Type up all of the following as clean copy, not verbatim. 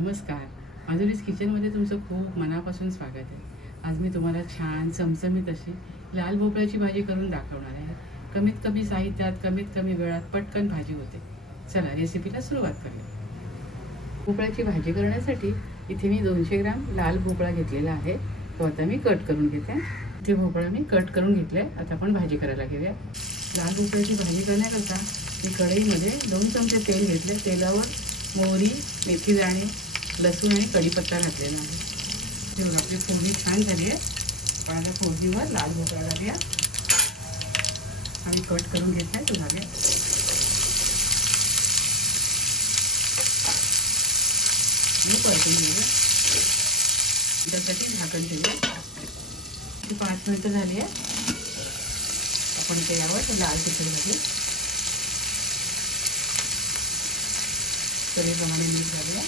नमस्कार, माधुरीज किचनमध्ये तुमचं खूप मनापासून स्वागत आहे. आज मी तुम्हाला छान चमचमीत अशी लाल भोपळ्याची भाजी करून दाखवणार आहे. कमीत कमी साहित्यात, कमीत कमी वेळात पटकन भाजी होते. चला रेसिपीला सुरुवात करूया. भोपळ्याची भाजी करण्यासाठी इथे मी 200 ग्राम लाल भोपळा घेतलेला आहे. तो आता मी कट करून घेते. इथे भोपळा मी कट करून घेतला आहे. आता आपण भाजी करायला घेऊया. लाल भोपळ्याची भाजी करण्याकरता मी कढईमध्ये 2 चमचे तेल घेतले. तेलावर मोहरी, मेथी दाणे, लसूण आणि कढीपत्ता घातलेला आहे. तेव्हा आपली फोडणी छान झाली आहे. आपण आता फोडणीवर लाल भोपळा घालूया. आम्ही कट करून घेतलाय तो घालूया. आणि परतून घेऊया. त्यासाठी झाकण ठेवूया. 5 मिनिटं झाली आहे. आपण ते यावर लाल तिखट घालू. चवीप्रमाणे मीठ घालूया.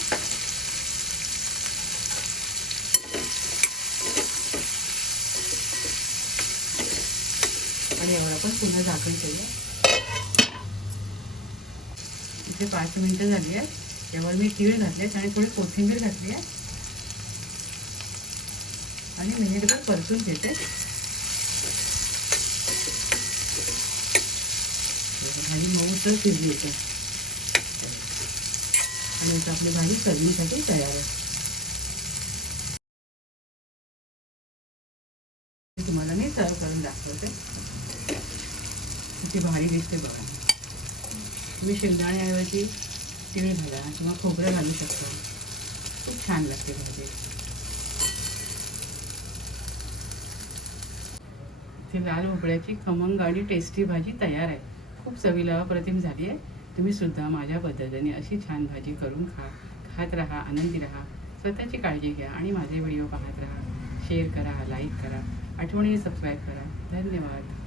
आणि यावर आपण पुन्हा झाकण ठेवूया. इथे 5 मिनिटं झाली आहे. यावर मी तीळ घातले आणि थोडी कोथिंबीर घातली आहे. आणि मिनिटभर परतून घेते. भाजी मऊसर शिजली होते आणि आता आपली भाजी सर्विंगसाठी तयार आहे. तुम्हाला मी सर्व करून दाखवते. किती भारी दिसते बघा. तुम्ही शेंगदाण्याऐवजी तीळ घाला किंवा खोबरं घालू शकता. खूप छान लागते भाजी. ती लाल भोपळ्याची खमंग आणि टेस्टी भाजी तयार आहे. खूप चवीला अप्रतिम झाली आहे. तुम्ही सुद्धा माझ्या पद्धतीने अशी छान भाजी करून खात राहा, आनंदी राहा. स्वतःची काळजी घ्या आणि माझे व्हिडिओ पाहत राहा. शेअर करा, लाईक करा, आठवणीने सबस्क्राईब करा. धन्यवाद.